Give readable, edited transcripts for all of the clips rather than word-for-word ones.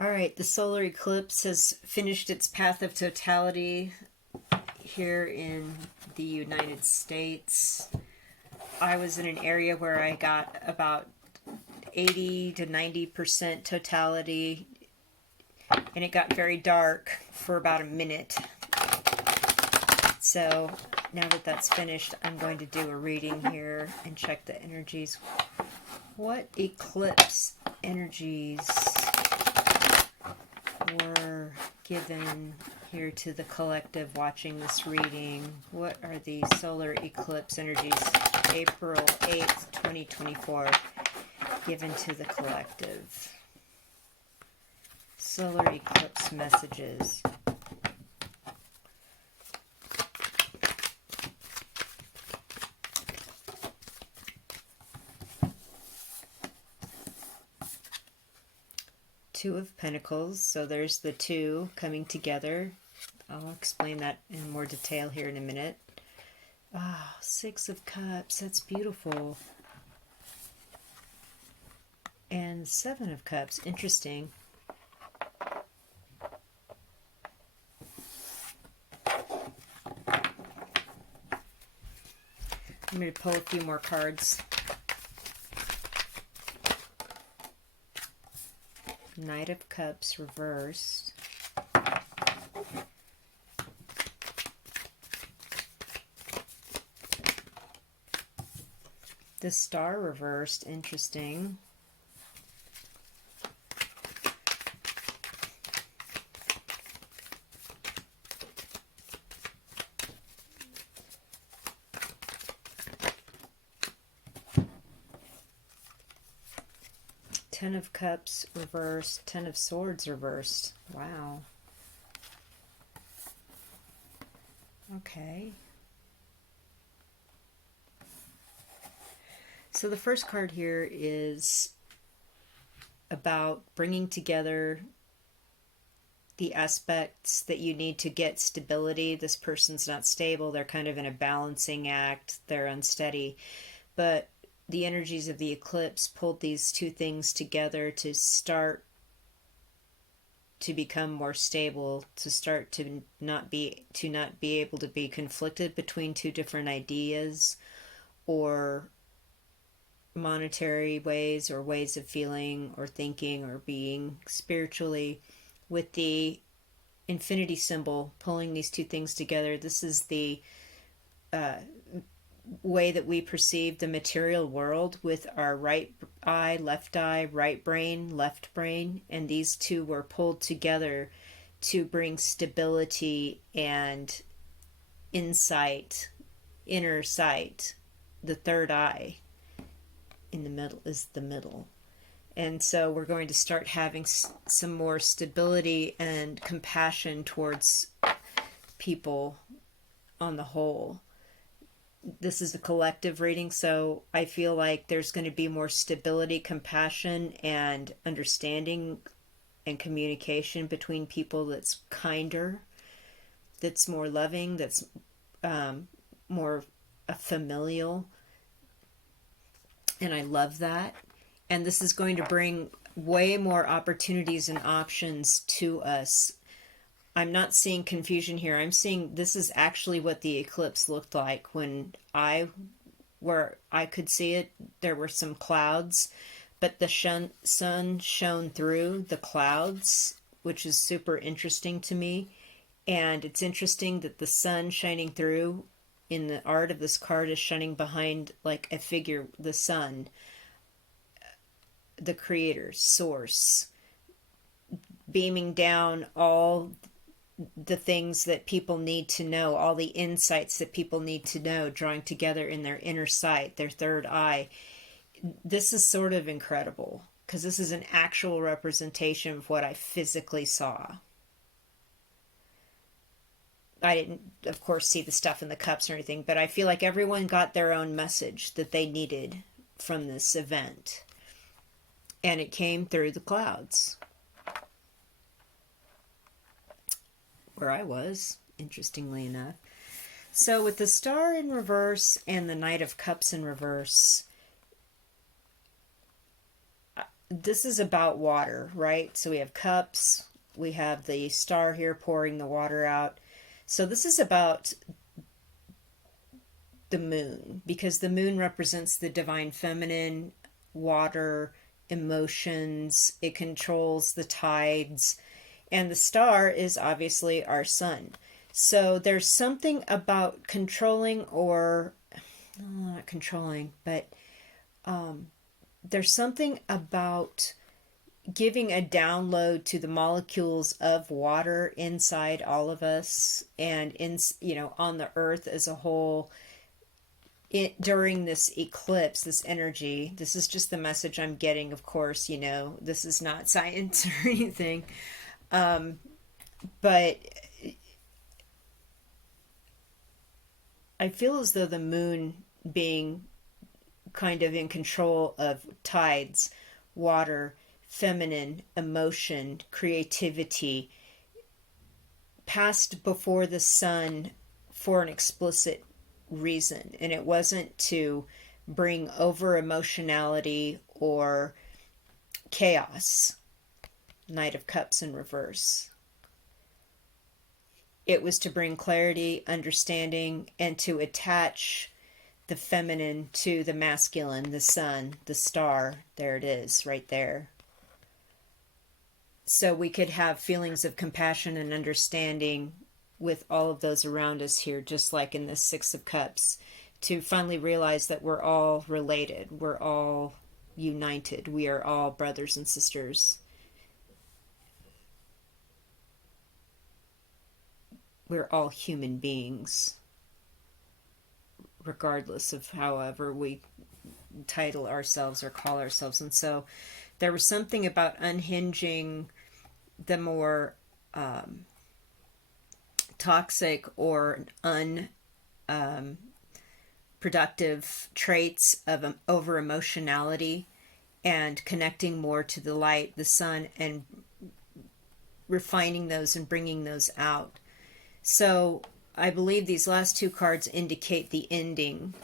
All right, the solar eclipse has finished its path of totality here in the United States. I was in an area where I got about 80 to 90% totality, and it got very dark for about a minute. So now that that's finished, I'm going to do a reading here and check the energies. What eclipse energies were given here to the collective watching this reading? What are the solar eclipse energies, April 8th, 2024, given to the collective? Solar eclipse messages. Two of Pentacles, so there's the two coming together. I'll explain that in more detail here in a minute. Ah, Six of Cups, that's beautiful. And Seven of Cups, interesting. I'm going to pull a few more cards. Knight of Cups reversed. The Star reversed, interesting. Ten of Cups reversed, Ten of Swords reversed. Wow. Okay. So the first card here is about bringing together the aspects that you need to get stability. This person's not stable. They're kind of in a balancing act. They're unsteady. But the energies of the eclipse pulled these two things together to start to become more stable, to start to not be able to be conflicted between two different ideas or monetary ways or ways of feeling or thinking or being spiritually. With the infinity symbol pulling these two things together, this is the way that we perceive the material world with our right eye, right brain, left brain, and these two were pulled together to bring stability and insight, inner sight. The third eye in the middle is the middle. And so we're going to start having some more stability and compassion towards people on the whole. This is a collective reading, so I feel like there's going to be more stability, compassion, and understanding and communication between people that's kinder, that's more loving, that's more familial. And I love that. And this is going to bring way more opportunities and options to us. I'm not seeing confusion here. I'm seeing this is actually what the eclipse looked like when where I could see it. There were some clouds, but the sun shone through the clouds, which is super interesting to me. And it's interesting that the sun shining through in the art of this card is shining behind like a figure, the sun, the creator, source, beaming down all the things that people need to know, all the insights that people need to know, drawing together in their inner sight, their third eye. This is sort of incredible because this is an actual representation of what I physically saw. I didn't, of course, see the stuff in the cups or anything, but I feel like everyone got their own message that they needed from this event. And it came through the clouds. Where I was, interestingly enough. So with the Star in reverse and the Knight of Cups in reverse, this is about water, right? So we have cups, we have the star here pouring the water out. So this is about the moon, because the moon represents the divine feminine, water, emotions, it controls the tides, and the star is obviously our sun. So there's something about controlling, or not controlling, but there's something about giving a download to the molecules of water inside all of us, and in, on the earth as a whole. During this eclipse, this energy, this is just the message I'm getting, of course, this is not science or anything, but I feel as though the moon being kind of in control of tides, water, feminine, emotion, creativity, passed before the sun for an explicit reason. And it wasn't to bring over emotionality or chaos. Knight of Cups in reverse. It was to bring clarity, understanding, and to attach the feminine to the masculine, the sun, the star. There it is, right there. So we could have feelings of compassion and understanding with all of those around us here, just like in the Six of Cups, to finally realize that we're all related, we're all united, we are all brothers and sisters. We're all human beings, regardless of however we title ourselves or call ourselves. And so there was something about unhinging the more toxic or unproductive traits of over emotionality, and connecting more to the light, the sun, and refining those and bringing those out. So I believe these last two cards indicate the ending.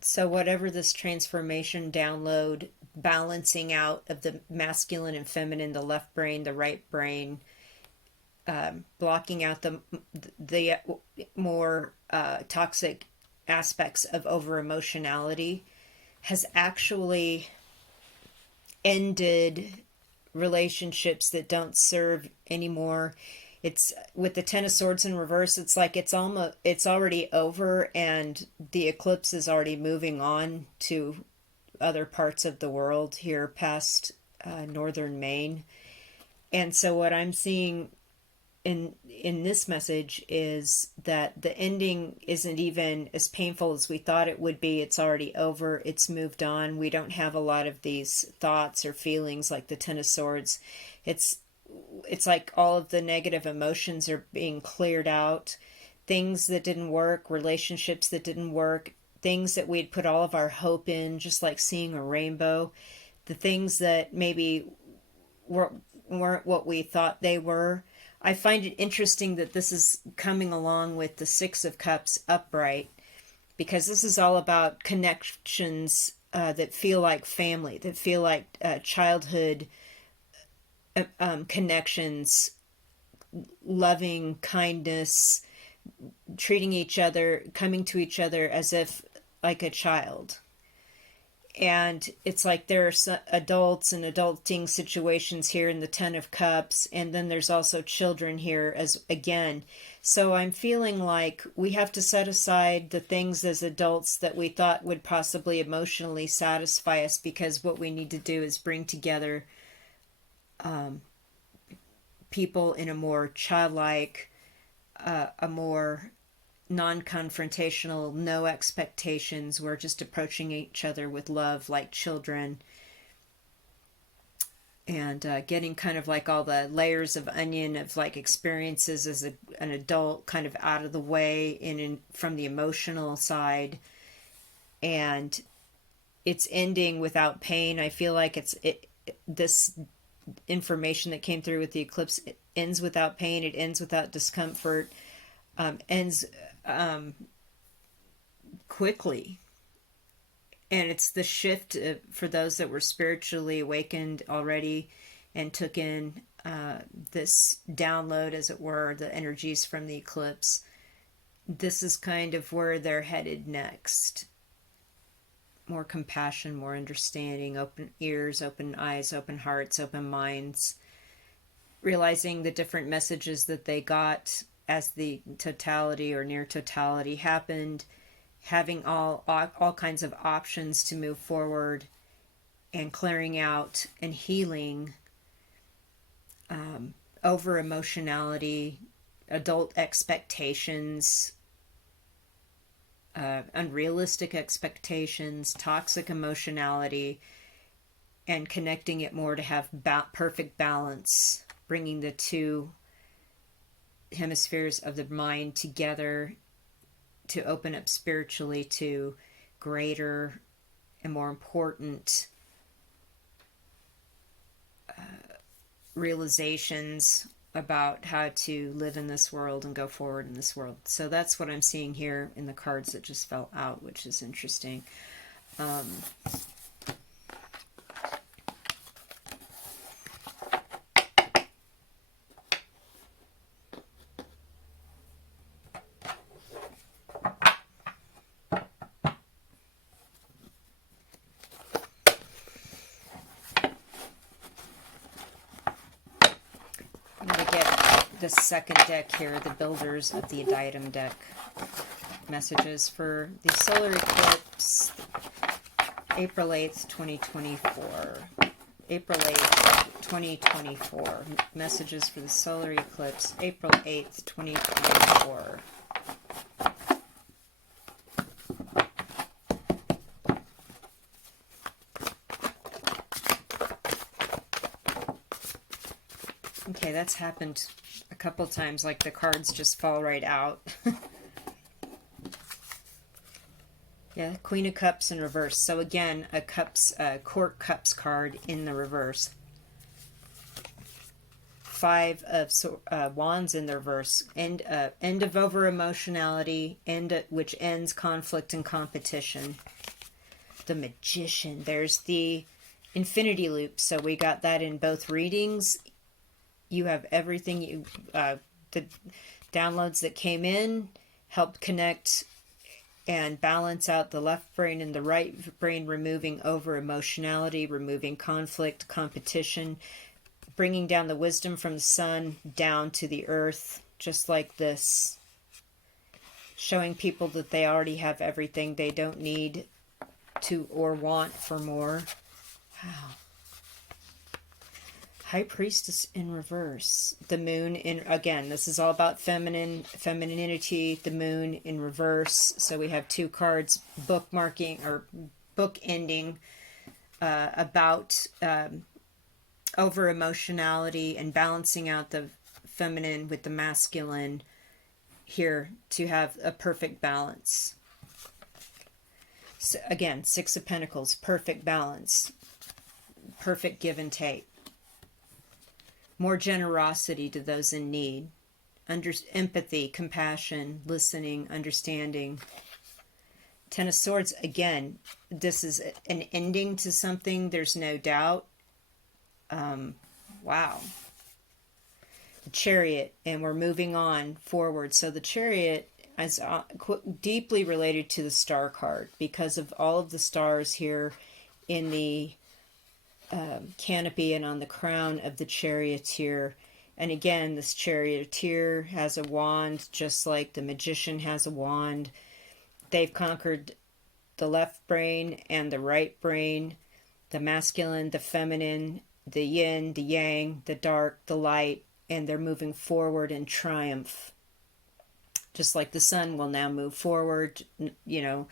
So whatever this transformation, download, balancing out of the masculine and feminine, the left brain, the right brain, blocking out the more toxic aspects of over emotionality, has actually ended relationships that don't serve anymore. It's with the Ten of Swords in reverse, it's like it's already over, and the eclipse is already moving on to other parts of the world here past northern Maine. And so what I'm seeing in this message is that the ending isn't even as painful as we thought it would be. It's already over. It's moved on. We don't have a lot of these thoughts or feelings like the Ten of Swords. It's like all of the negative emotions are being cleared out. Things that didn't work, relationships that didn't work, things that we'd put all of our hope in, just like seeing a rainbow. The things that maybe weren't what we thought they were. I find it interesting that this is coming along with the Six of Cups upright, because this is all about connections that feel like family, that feel like childhood connections, loving kindness, treating each other, coming to each other as if like a child. And it's like there are adults and adulting situations here in the Ten of Cups, and then there's also children here as again. So I'm feeling like we have to set aside the things as adults that we thought would possibly emotionally satisfy us, because what we need to do is bring together people in a more childlike, a more non-confrontational, no expectations. We're just approaching each other with love like children, and getting kind of like all the layers of onion of like experiences as an adult kind of out of the way from the emotional side. And it's ending without pain. I feel like this information that came through with the eclipse, it ends without pain, it ends without discomfort, ends quickly. And it's the shift for those that were spiritually awakened already and took in this download, as it were, the energies from the eclipse. This is kind of where they're headed next. More compassion, more understanding, open ears, open eyes, open hearts, open minds. Realizing the different messages that they got as the totality or near totality happened. Having all kinds of options to move forward and clearing out and healing over emotionality, adult expectations, unrealistic expectations, toxic emotionality, and connecting it more to have perfect balance, bringing the two hemispheres of the mind together to open up spiritually to greater and more important realizations about how to live in this world and go forward in this world. So that's what I'm seeing here in the cards that just fell out, which is interesting. The second deck here, the builders of the Diadem deck. Messages for the solar eclipse, April 8th, 2024. April 8th, 2024. Messages for the solar eclipse, April 8th, 2024. Okay, that's happened a couple times, like the cards just fall right out. Yeah, Queen of Cups in reverse. So again, a Court Cups card in the reverse. Five of Wands in the reverse. End of over emotionality, which ends conflict and competition. The Magician. There's the Infinity Loop. So we got that in both readings. You have everything. The downloads that came in helped connect and balance out the left brain and the right brain, removing over emotionality, removing conflict, competition, bringing down the wisdom from the sun down to the earth, just like this. Showing people that they already have everything. They don't need to or want for more. Wow. High Priestess in reverse. The Moon in, again, this is all about femininity. The Moon in reverse. So we have two cards bookmarking or book ending about over emotionality and balancing out the feminine with the masculine here to have a perfect balance. So again, Six of Pentacles, perfect balance, perfect give and take. More generosity to those in need. Empathy, compassion, listening, understanding. Ten of Swords, again, this is an ending to something, there's no doubt. Wow. The Chariot, and we're moving on forward. So the Chariot is deeply related to the Star card because of all of the stars here in the canopy and on the crown of the charioteer. And again, this charioteer has a wand, just like the Magician has a wand. They've conquered the left brain and the right brain, the masculine, the feminine, the yin, the yang, the dark, the light, and they're moving forward in triumph. Just like the sun will now move forward, you know,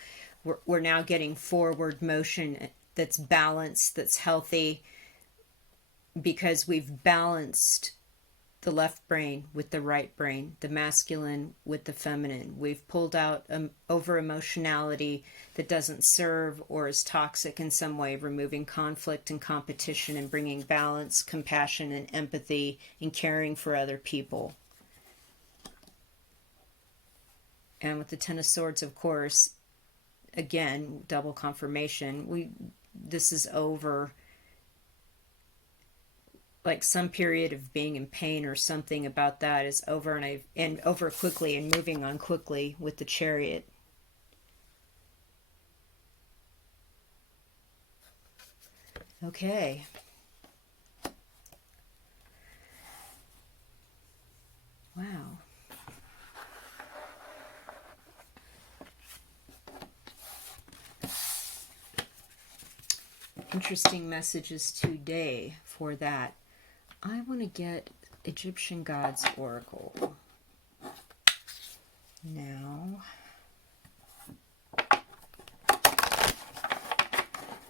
we're now getting forward motion that's balanced, that's healthy, because we've balanced the left brain with the right brain, the masculine with the feminine. We've pulled out over emotionality that doesn't serve or is toxic in some way, removing conflict and competition and bringing balance, compassion, and empathy and caring for other people. And with the Ten of Swords, of course, again, double confirmation. This is over, like some period of being in pain or something about that is over, and over quickly and moving on quickly with the Chariot. Okay. Wow. Interesting messages today for that. I want to get Egyptian Gods Oracle now.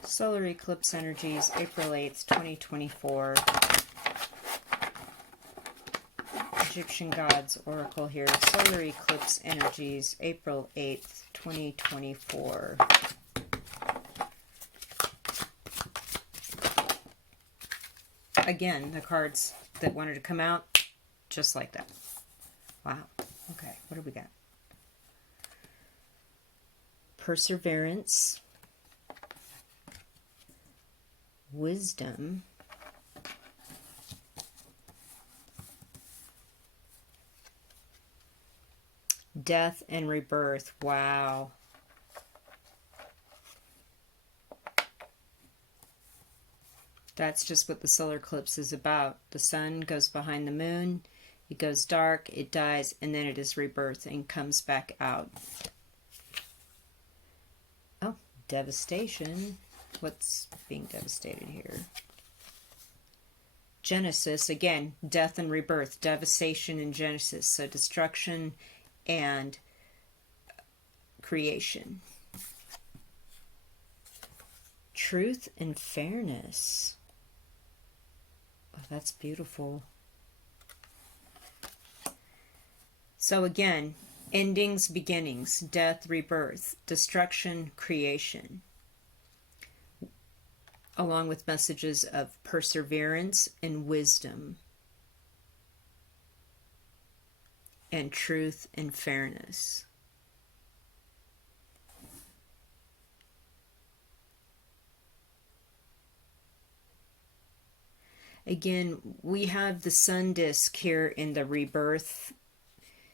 Solar Eclipse Energies, April 8th, 2024. Egyptian Gods Oracle here. Solar Eclipse Energies, April 8th, 2024. Again, the cards that wanted to come out, just like that. Wow. Okay, what do we got? Perseverance. Wisdom. Death and rebirth. Wow. That's just what the solar eclipse is about. The sun goes behind the moon, it goes dark, it dies, and then it is rebirth and comes back out. Oh, devastation. What's being devastated here? Genesis, again, death and rebirth, devastation in Genesis. So destruction and creation. Truth and fairness. Oh, that's beautiful. So again, endings, beginnings, death, rebirth, destruction, creation. Along with messages of perseverance and wisdom. And truth and fairness. Again, we have the sun disk here in the rebirth.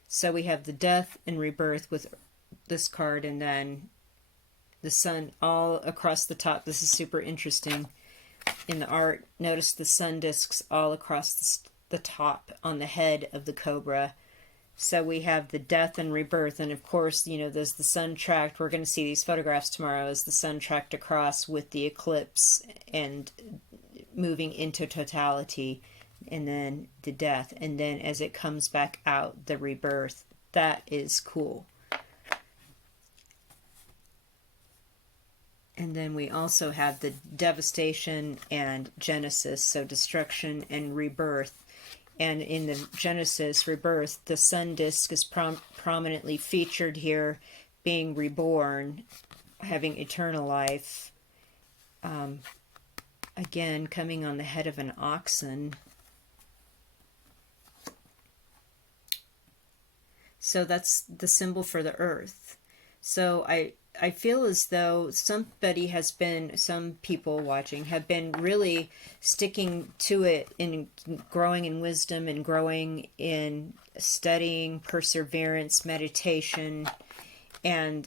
So we have the death and rebirth with this card, and then the sun all across the top. This is super interesting in the art. Notice the sun disks all across the top on the head of the cobra. So we have the death and rebirth, and of course, you know, there's the sun tracked. We're going to see these photographs tomorrow as the sun tracked across with the eclipse and moving into totality, and then the death, and then as it comes back out, the rebirth. That is cool. And then we also have the devastation and Genesis, so destruction and rebirth. And in the Genesis rebirth, the sun disk is prominently featured here, being reborn, having eternal life. Again, coming on the head of an oxen. So that's the symbol for the earth. So I feel as though some people watching have been really sticking to it in growing in wisdom and growing in studying, perseverance, meditation, and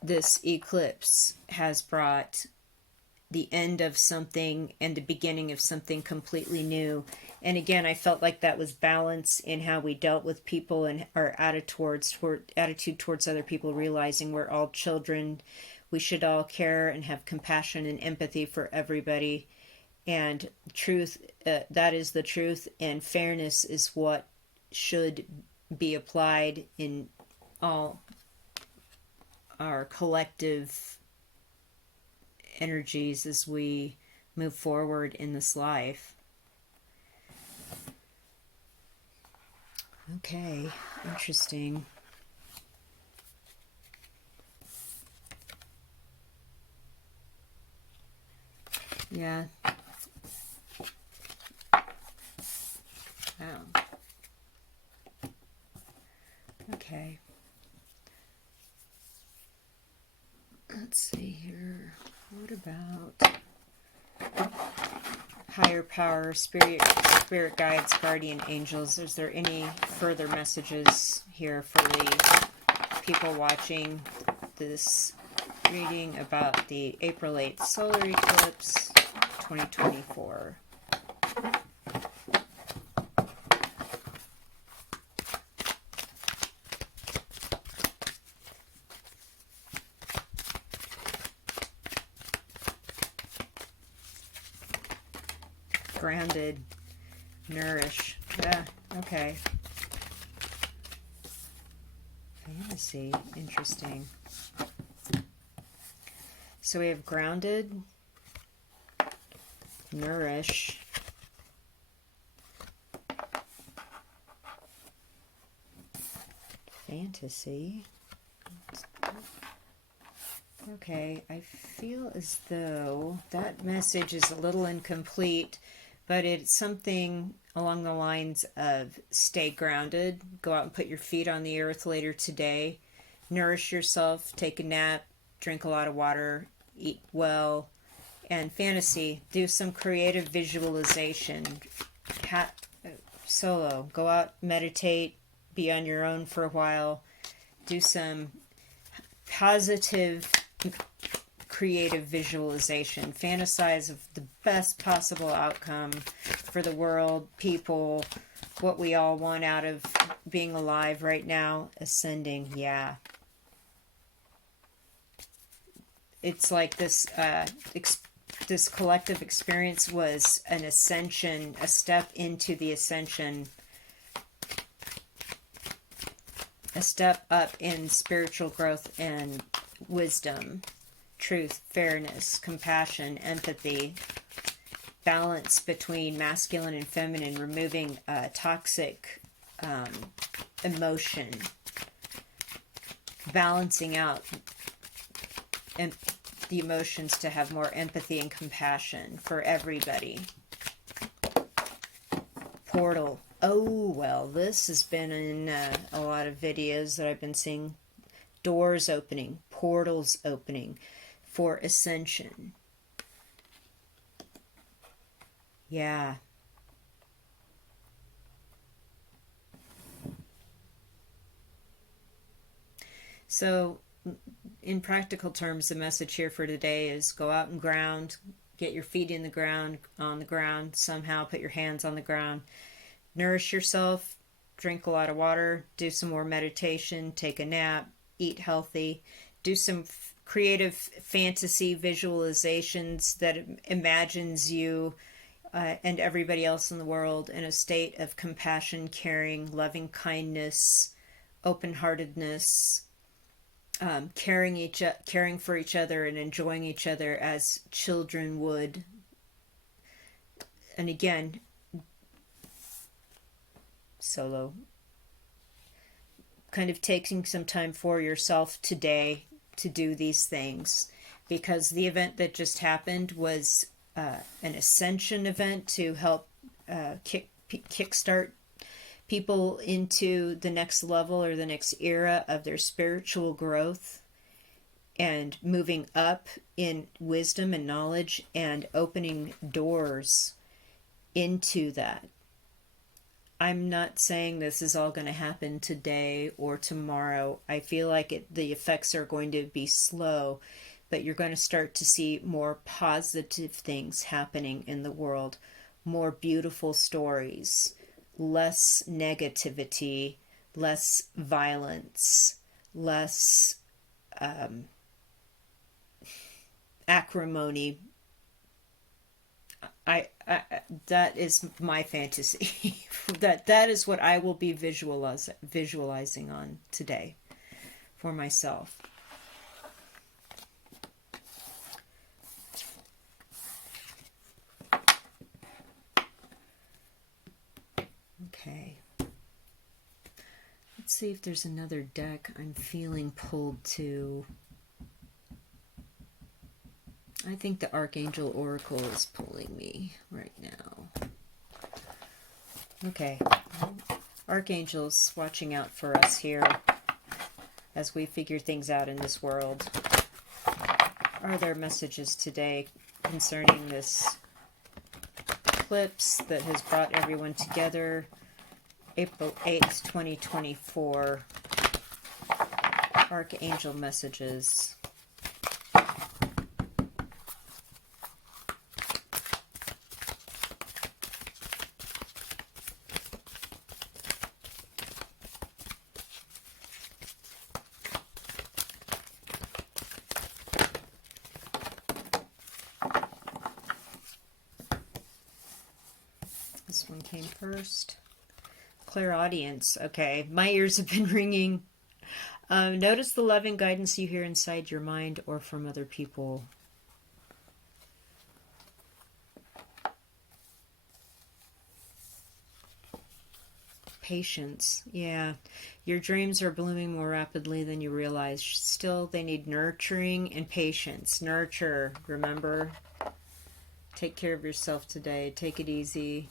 this eclipse has brought the end of something and the beginning of something completely new. And again, I felt like that was balance in how we dealt with people and our attitude towards other people, realizing we're all children. We should all care and have compassion and empathy for everybody. And truth, that is the truth, and fairness is what should be applied in all our collective energies as we move forward in this life. Okay, interesting. Yeah. Wow. Okay. Let's see here. What about higher power, spirit guides, guardian angels? Is there any further messages here for the people watching this reading about the April 8th solar eclipse 2024? Grounded, nourish. Yeah, okay. Fantasy, interesting. So we have grounded, nourish, fantasy. Okay, I feel as though that message is a little incomplete, but it's something along the lines of stay grounded, go out and put your feet on the earth later today, nourish yourself, take a nap, drink a lot of water, eat well, and fantasy, do some creative visualization. Solo, go out, meditate, be on your own for a while, do some positive creative visualization, fantasize of the best possible outcome for the world, people, what we all want out of being alive right now. Ascending, yeah. It's like this this collective experience was an ascension, a step into the ascension, a step up in spiritual growth and wisdom, truth, fairness, compassion, empathy, balance between masculine and feminine, removing toxic emotion, balancing out the emotions to have more empathy and compassion for everybody. Portal. Oh, well, this has been in a lot of videos that I've been seeing. Doors opening, portals opening for ascension. Yeah. So, in practical terms, the message here for today is go out and ground, get your feet in the ground, on the ground, somehow put your hands on the ground, nourish yourself, drink a lot of water, do some more meditation, take a nap, eat healthy, do some creative fantasy visualizations that imagines you and everybody else in the world in a state of compassion, caring, loving kindness, open-heartedness, caring for each other and enjoying each other as children would. And again, solo, kind of taking some time for yourself today to do these things, because the event that just happened was an ascension event to help kickstart people into the next level or the next era of their spiritual growth and moving up in wisdom and knowledge and opening doors into that. I'm not saying this is all going to happen today or tomorrow. I feel like the effects are going to be slow, but you're going to start to see more positive things happening in the world, more beautiful stories, less negativity, less violence, less acrimony. That is my fantasy. that is what I will be visualizing on today for myself. Okay. Let's see if there's another deck I'm feeling pulled to. I think the Archangel Oracle is pulling me right now. Okay. Archangels watching out for us here as we figure things out in this world. are their messages today concerning this eclipse that has brought everyone together? April 8th, 2024. Archangel messages. This one came first. Clairaudience. Okay, my ears have been ringing. Notice the loving guidance you hear inside your mind or from other people. Patience. Yeah, your dreams are blooming more rapidly than you realize. Still, they need nurturing and patience. Nurture, remember? Take care of yourself today. Take it easy.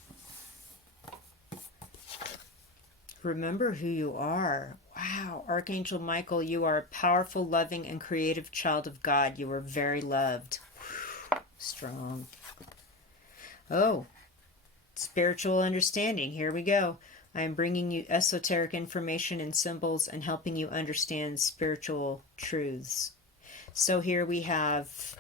Remember who you are. Wow, Archangel Michael, you are a powerful, loving, and creative child of God. You are very loved. Whew, strong. Oh, spiritual understanding. Here we go. I am bringing you esoteric information and symbols and helping you understand spiritual truths. So here we have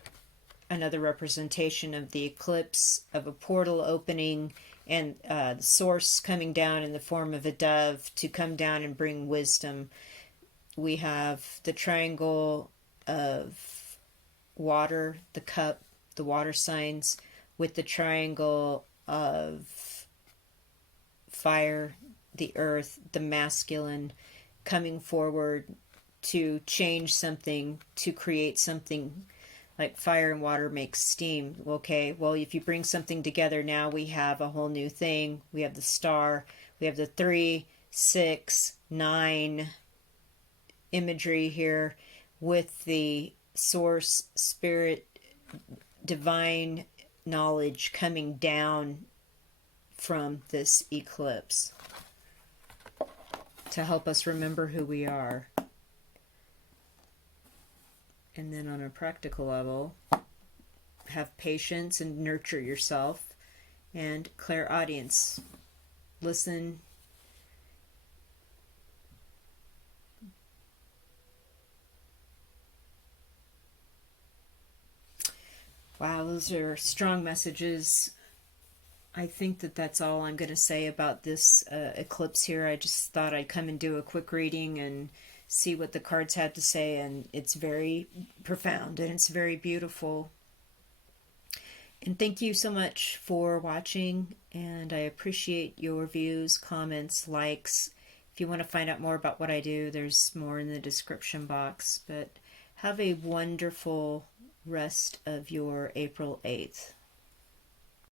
another representation of the eclipse, of a portal opening, and the source coming down in the form of a dove to come down and bring wisdom. We have the triangle of water, the cup, the water signs, with the triangle of fire, the earth, the masculine, coming forward to change something, to create something. Like fire and water makes steam. Okay, well, if you bring something together, now we have a whole new thing. We have the star, we have the 3, 6, 9 imagery here with the source, spirit, divine knowledge coming down from this eclipse to help us remember who we are. And then on a practical level, have patience and nurture yourself. And clairaudience. Listen. Wow, those are strong messages. I think that that's all I'm going to say about this eclipse here. I just thought I'd come and do a quick reading and see what the cards had to say, and it's very profound and it's very beautiful. And thank you so much for watching, and I appreciate your views, comments, likes. If you want to find out more about what I do, there's more in the description box. But have a wonderful rest of your April 8th.